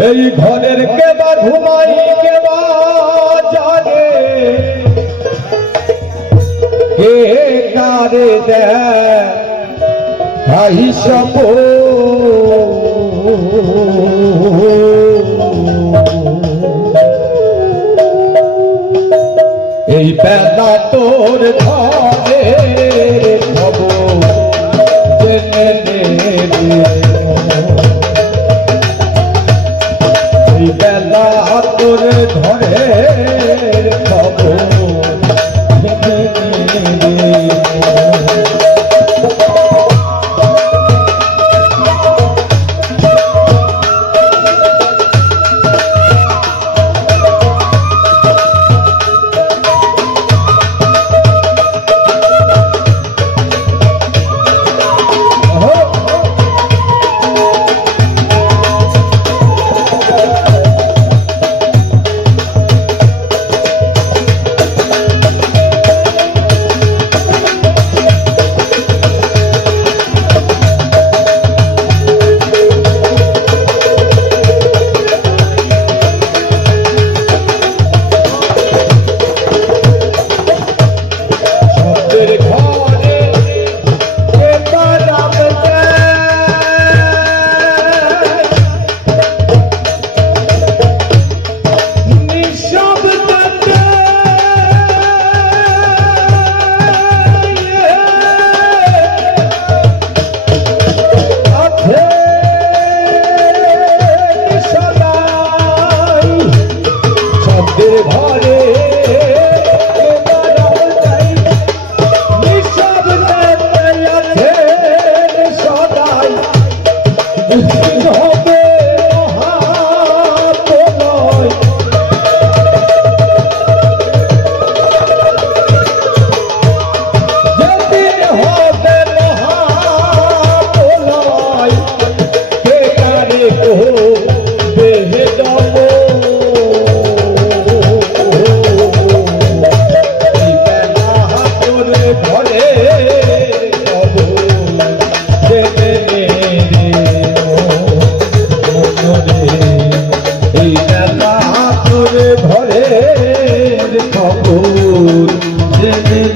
এই ঘরের কেবা ঘুমাই কেবা জাগে কে কারে দেয়? সপ বেলা তোর ধরে খবর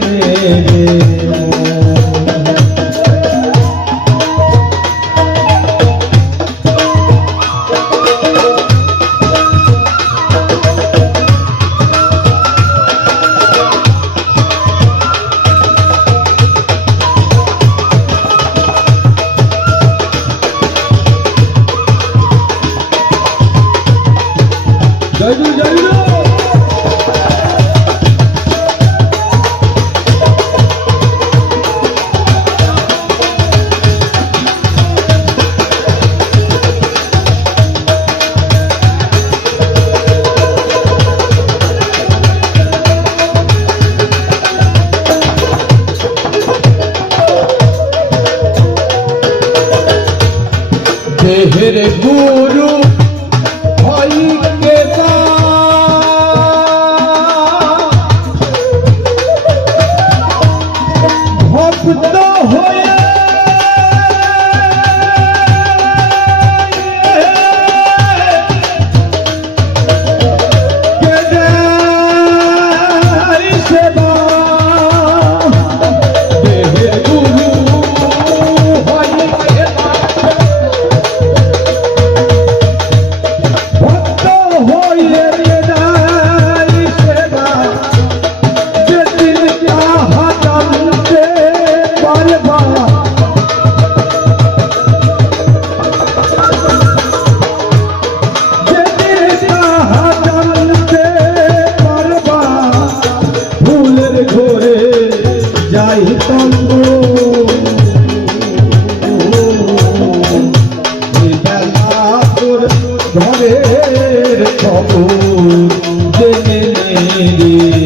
জেনে দেহের গুরু কবর দেখে রে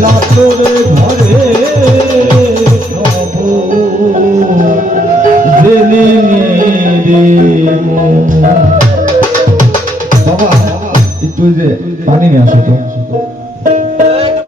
বেলা তোরে ঘরে বাবা একটু যে পানি নিয়ে আসো তো।